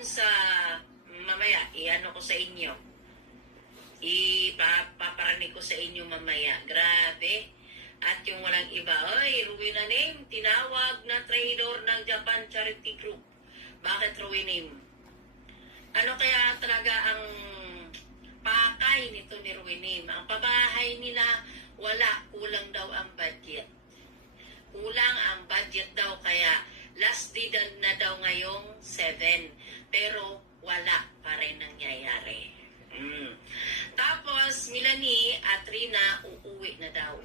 doon sa mamaya, iano ko sa inyo. Ipapaparanig ko sa inyo mamaya. Grabe. At yung walang iba, oy, Ruin na name, tinawag na trader ng Japan Charity Group. Bakit Ruin name? Ano kaya talaga ang pakay nito ni Ruin name? Ang pabahay nila, wala, kulang daw ang budget. Kulang ang budget daw, kaya last day na daw ngayong 7. Pero wala pa rin nangyayari. Tapos, Melanie at Rina, uuwi na daw.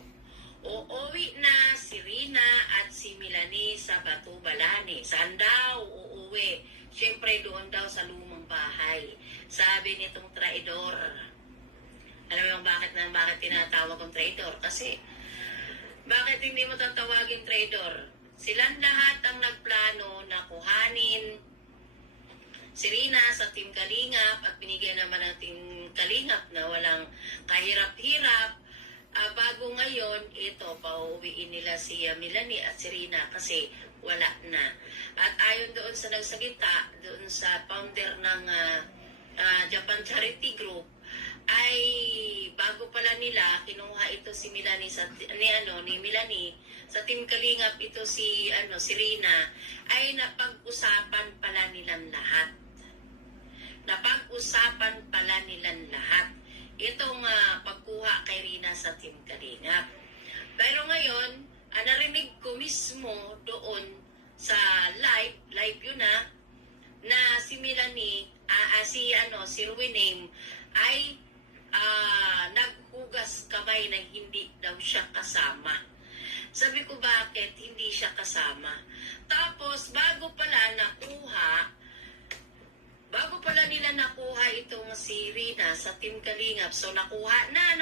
Uuwi na si Rina at si Melanie sa Batubalani. Saan daw uuwi? Siyempre doon daw sa lumang bahay. Sabi nitong traidor. Alam mo bakit tinatawag kong traidor? Kasi, bakit hindi mo tatawagin traidor? Silang lahat ang nagplano na kuhanin si Rina sa Team Kalingap at binigyan naman ng Team Kalingap na walang kahirap-hirap. Bago ngayon, ito, pauwiin nila si Melanie at si Rina kasi wala na. At ayon doon sa nagsagita, doon sa founder ng Japan Charity Group, ay bago pala nila kinuha ito si Melanie ni Melanie sa Team Kalingap, ito si Rina, ay napag-usapan pala nilang lahat. Napag-usapan pala nilang lahat itong pagkuha kay Rina sa Team Kalingap. Pero ngayon, narinig ko mismo doon sa live yun na si Melanie, si Ruiname ay naghugas kamay na hindi daw siya kasama. Sabi ko, bakit hindi siya kasama? Tapos, bago pala nila nakuha itong si Rina sa Team Kalingap. So, nakuha na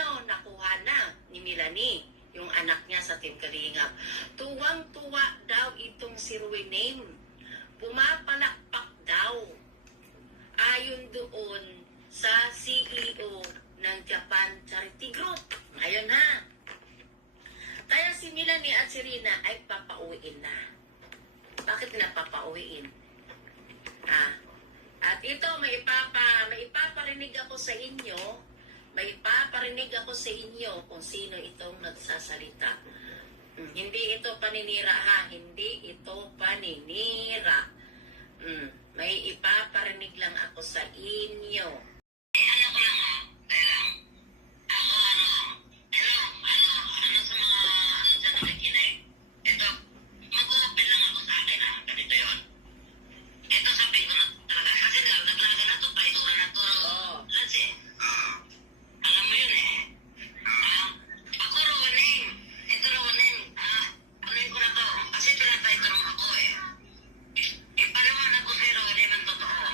ni Melanie, yung anak niya sa Team Kalingap. Tuwang-tuwa daw itong si Ruiname. Pumapalakpak daw. Ayon doon sa CEO ng Japan Charity Group. Ayun na. Kaya si Melanie at si Rina ay papauwiin na. Bakit na papauwiin? At ito, may ipaparinig ako sa inyo. May ipaparinig ako sa inyo kung sino itong nagsasalita. Hindi ito paninira Hindi ito paninira. May ipaparinig lang ako sa inyo. Ano ko lang dahil lang. Ako sa mga sa nakikinig. Ito, mag-open lang ako sa akin ganito yun. Ito sabihin ko na talaga, kasi naglaga na to, paituran na to. Kasi, alam mo yun ako Rowaning. Ito Rowaning. Anuin ko na to, kasi tinataytron ako Ipaliwanag ko si Rowaning ang totoo.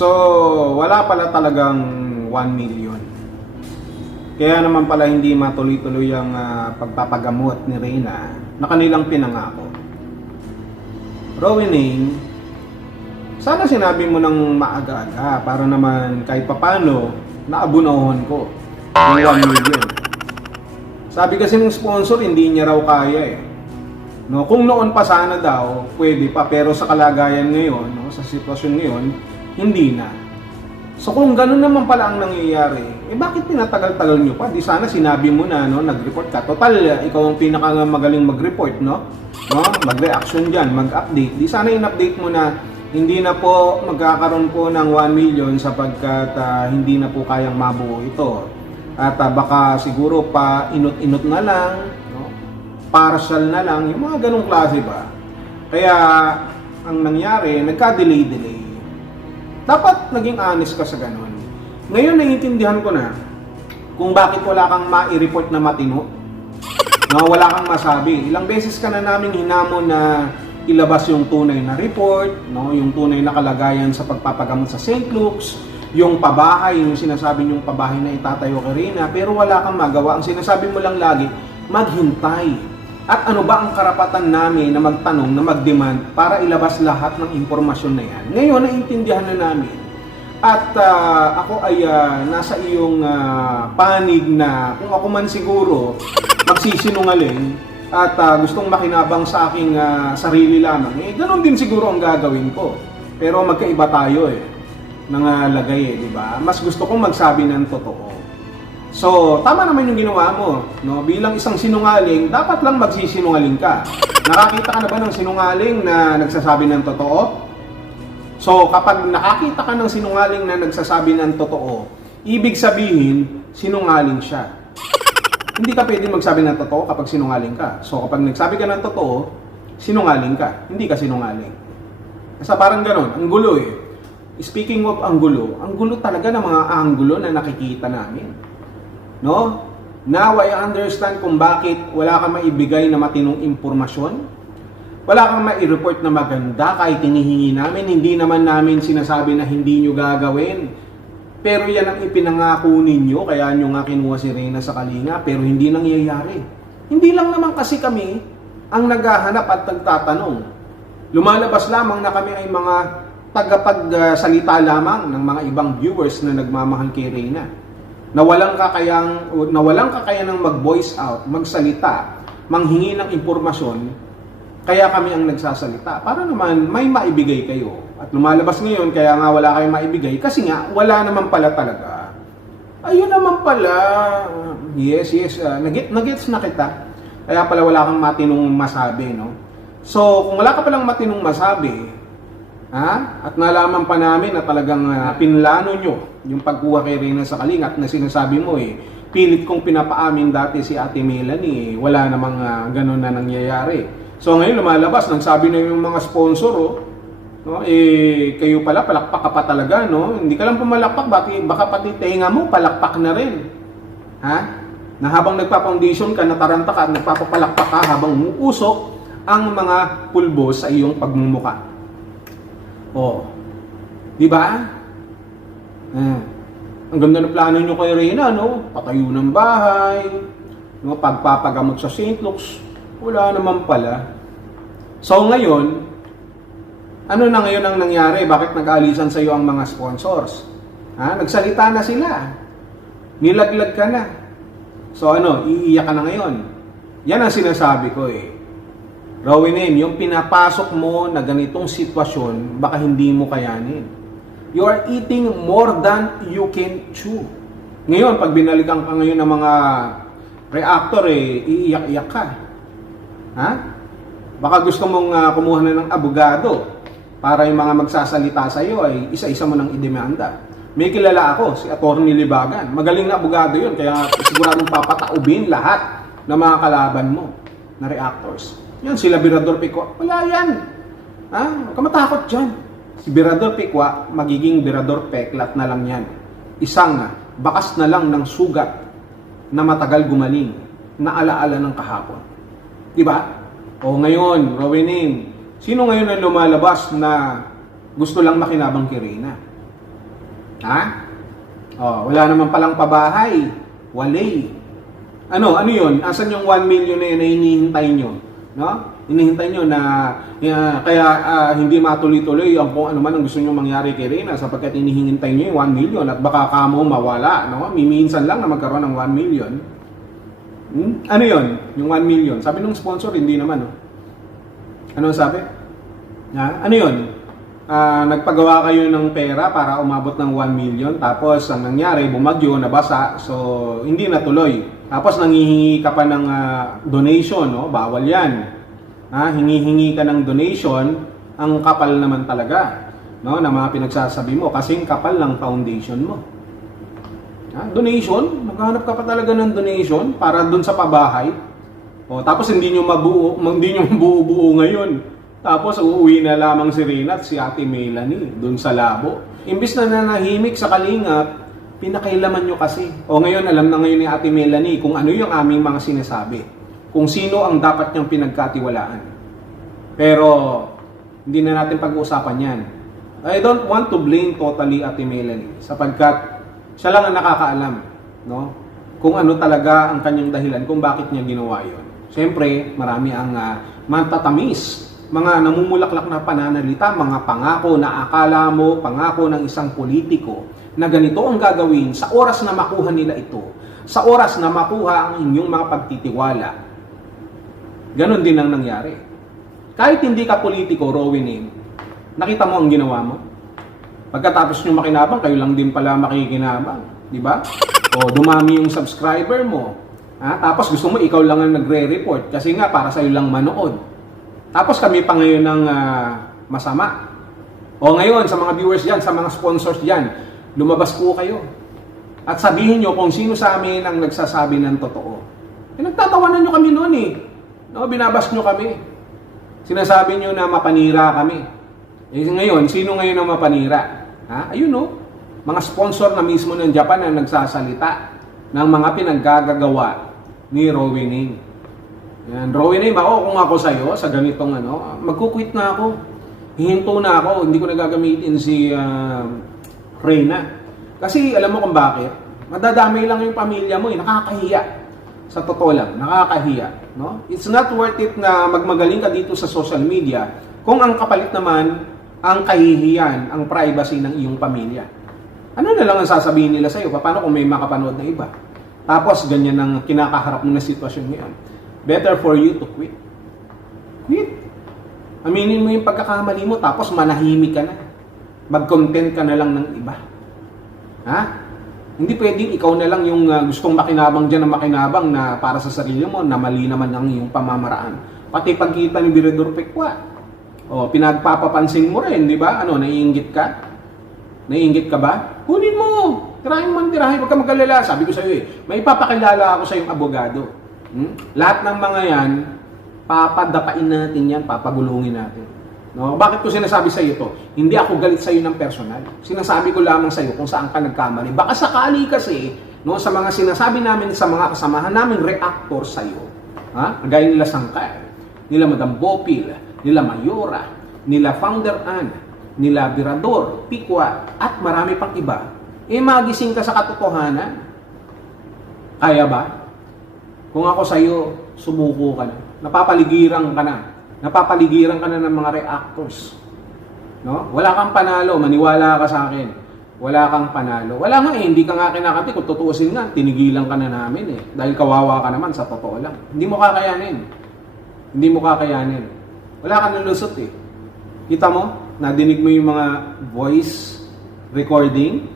So, wala pala talagang 1 million. Kaya naman pala hindi matuloy-tuloy ang pagpapagamot ni Reyna na kanilang pinangako. Rowening, sana sinabi mo ng maaga-aga para naman kahit papano naabunohon ko yung 1 million. Sabi kasi ng sponsor, hindi niya raw kaya eh. No, kung noon pa sana daw, pwede pa, pero sa kalagayan ngayon, no, sa sitwasyon ngayon, hindi na. So kung gano'n naman pala ang nangyayari, bakit pinatagal-tagal nyo pa? Di sana sinabi mo na, no, nag-report ka. Total, ikaw ang pinakamagaling mag-report, no? Mag-reaction dyan, mag-update. Di sana in-update mo na hindi na po magkakaroon po ng 1 million sapagkat hindi na po kayang mabuo ito. At baka siguro pa inot-inot na lang, no? Partial na lang, yung mga ganong klase ba. Kaya ang nangyari, nagka-delay. Dapat naging honest ka sa ganon. Ngayon naiintindihan ko na kung bakit wala kang ma-report na matino. No, wala kang masabi. Ilang beses ka na naming hinamon na ilabas yung tunay na report, no, yung tunay na kalagayan sa pagpapagamot sa St. Luke's, yung pabahay, yung sinasabi yung pabahay na itatayo kay Reyna, pero wala kang magawa. Ang sinasabi mo lang lagi, maghintay. At ano ba ang karapatan namin na magtanong, na mag-demand para ilabas lahat ng impormasyon na yan? Ngayon, naiintindihan na namin. At ako ay nasa iyong panig na kung ako man siguro magsisinungaling at gustong makinabang sa aking sarili lamang, ganoon din siguro ang gagawin ko. Pero magkaiba tayo ng lagay di ba? Mas gusto kong magsabi ng totoo. So, tama naman yung ginawa mo, no? Bilang isang sinungaling, dapat lang magsisinungaling ka. Nakakita ka na ba ng sinungaling na nagsasabi ng totoo? So, kapag nakakita ka ng sinungaling na nagsasabi ng totoo, ibig sabihin, sinungaling siya. Hindi ka pwedeng magsabi ng totoo kapag sinungaling ka. So, kapag nagsabi ka ng totoo, sinungaling ka. Hindi ka sinungaling. Kasi parang ganon, ang gulo Speaking of ang gulo talaga ng mga anggulo na nakikita namin. No? Now I understand kung bakit wala kang maibigay na matinong impormasyon. Wala kang mai-report na maganda kahit hinihingi namin. Hindi naman namin sinasabi na hindi nyo gagawin. Pero yan ang ipinangako ninyo, kaya nyo nga kinuha si Reyna sa Kalinga, pero hindi nangyayari. Hindi lang naman kasi kami ang naghahanap at nagtatanong. Lumalabas lamang na kami ay mga tagapagsalita lamang ng mga ibang viewers na nagmamahal kay Reyna. Na walang kakaya ng mag-voice out, magsalita, manghingi ng impormasyon, kaya kami ang nagsasalita. Para naman may maibigay kayo. At lumalabas ngayon, kaya nga wala kayong maibigay, kasi nga wala naman pala talaga. Ayun naman pala. Yes, nagets na kita. Kaya pala wala kang matinong masabi, no? So, kung wala ka palang matinong masabi, at nalaman pa namin na talagang pinlano nyo yung pagkuha kay Reyna sa Kalinga at na sinasabi mo pilit kong pinapaamin dati si Ate Melanie, wala namang ganun na nangyayari. So ngayon lumalabas, nagsabi na yung mga sponsor, no, kayo pala, palakpak ka pa talaga, no? Hindi ka lang pumalakpak, baka pati tenga mo, palakpak na rin. Na habang nagpa-foundation ka, nataranta ka, nagpapapalakpak ka habang umuusok ang mga pulbos sa iyong pagmumuka. Di ba? Ang ganda ng plano nyo kay Reyna, no? Patayo ng bahay, no? Pagpapagamot sa St. Luke's, wala naman pala. So ngayon, ano na ngayon ang nangyari? Bakit nag-aalisan sa iyo ang mga sponsors? Nagsalita na sila. Nilaglag ka na. So iiyak ka na ngayon. Yan ang sinasabi ko Rowenin, yung pinapasok mo na ganitong sitwasyon, baka hindi mo kayanin. You are eating more than you can chew. Ngayon, pag binalikan ka ngayon ng mga reactor, iiyak-iyak ka. Baka gusto mong kumuha na ng abogado para yung mga magsasalita sa iyo ay isa-isa mo nang idemanda. May kilala ako, si Attorney Libagan. Magaling na abogado yun, kaya siguradong papataubin lahat ng mga kalaban mo na reactors. Yan, sila Birador Picua. Wala yan. Huwag ka matakot dyan. Si Birador Picua, magiging Birador Peklat na lang yan. Isang bakas na lang ng sugat na matagal gumaling, na alaala ng kahapon. Diba? Ngayon, Rowenin, sino ngayon ang lumalabas na gusto lang makinabang kay Reyna? Ha? Wala naman palang pabahay. Walay. Ano yun? Asan yung 1 million na hinihintay nyo? No? Hinihintay nyo na kaya hindi matuloy-tuloy ang kung ano man ang gusto nyo mangyari kay Reyna sapagkat hinihintay nyo yung 1 million at baka kamo mawala. No? Minsan lang na magkaroon ng 1 million. Ano yun? Yung 1 million. Sabi nung sponsor, hindi naman. No? Ano sabi? Ano yun? Nagpagawa kayo ng pera para umabot ng 1 million tapos ang nangyari, bumagyo, nabasa, so hindi natuloy. Tapos nanghihingi ka pa ng donation, no? Bawal yan. Hingi-hingi ka ng donation, ang kapal naman talaga, no? Na mga pinagsasabi mo, kasing kapal ng foundation mo. Donation? Maghanap ka pa talaga ng donation para dun sa pabahay. Tapos hindi nyo mabuo ngayon. Tapos uuwi na lamang si Reyna at si Ate Melanie doon sa labo. Imbis na nanahimik sa kalingap, pinakailaman nyo kasi. Ngayon, alam na ngayon ni Ate Melanie kung ano yung aming mga sinasabi. Kung sino ang dapat niyang pinagkatiwalaan. Pero, hindi na natin pag-uusapan yan. I don't want to blame totally Ate Melanie sapagkat siya lang ang nakakaalam, no? Kung ano talaga ang kanyang dahilan kung bakit niya ginawa yun. Siyempre, marami ang mantatamis, mga namumulaklak na pananalita, mga pangako na akala mo, pangako ng isang politiko na ganito ang gagawin sa oras na makuha nila ito, sa oras na makuha ang inyong mga pagtitiwala. Ganon din ang nangyari. Kahit hindi ka politiko, Rowin, nakita mo ang ginawa mo? Pagkatapos nyo makinabang, kayo lang din pala makikinabang. Di ba? Dumami yung subscriber mo. Tapos gusto mo ikaw lang ang nagre-report kasi nga para sa'yo lang manood. Tapos kami pa ngayon ng masama. Ngayon, sa mga viewers dyan, sa mga sponsors dyan, lumabas po kayo. At sabihin nyo kung sino sa amin ang nagsasabi ng totoo. Nagtatawanan nyo kami noon eh. No, binabas nyo kami. Sinasabi nyo na mapanira kami. Ngayon, sino ngayon ang mapanira? Ayun no, mga sponsor na mismo ng Japan ang nagsasalita ng mga pinaggagawa ni Rowin. Yan, Rowin, kung ako sa'yo, sa ganitong magkukwit na ako. Hihinto na ako, hindi ko nagagamitin si Reyna. Kasi alam mo kung bakit? Madadamay lang yung pamilya mo, nakakahiya. Sa totoo lang, nakakahiya. No? It's not worth it na magmagaling ka dito sa social media kung ang kapalit naman ang kahihiyan, ang privacy ng iyong pamilya. Ano na lang ang sasabihin nila sa'yo? Paano kung may makapanood na iba? Tapos ganyan ang kinakaharap mo na sitwasyon ngayon. Better for you to quit. Quit. Aminin mo yung pagkakamali mo tapos manahimik ka na. Mag-content ka na lang ng iba. Hindi pwedeng ikaw na lang yung gustong makinabang dyan na makinabang na para sa sarili mo na mali naman ang iyong pamamaraan. Pati pagkita ni Biredor Pekwa. Pinagpapapansin mo rin, di ba? Naiinggit ka? Naiinggit ka ba? Kunin mo! Tirahin mo, tirahin. Huwag ka mag-alala. Sabi ko sa'yo may ipapakilala ako sa iyong abogado. Lahat ng mga yan, papadapain natin yan, papagulungin natin. No? Bakit ko sinasabi sa iyo to? Hindi ako galit sa iyo ng personal. Sinasabi ko lamang sa iyo kung saan ka nagkamali. Baka sakali kasi, no, sa mga sinasabi namin sa mga kasamahan namin reactor sa iyo, gaya nila Sangkay, nila Madam Bopil, nila Mayora, nila Founder Ann, nila Birador, Pikwa, at marami pang iba, magising ka sa katotohanan. Kaya ba? Kung ako sa iyo, sumuko ka na. Napapaligiran ka na. Napapaligiran ka na ng mga reactors. No? Wala kang panalo, maniwala ka sa akin. Wala kang panalo. Wala nga hindi ka nga kinakati. Kung tutuusin nga, tinigilan ka na namin Dahil kawawa ka naman, sa totoo lang. Hindi mo kakayanin. Hindi mo kakayanin. Wala kang nalusot Kita mo? Nadinig mo yung mga voice recording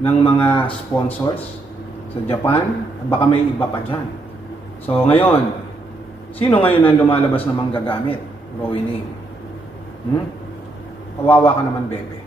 ng mga sponsors sa Japan. Baka may iba pa dyan. So ngayon, sino ngayon ang lumalabas na manggagamit? Rowin. Kawawa ka naman, bebe.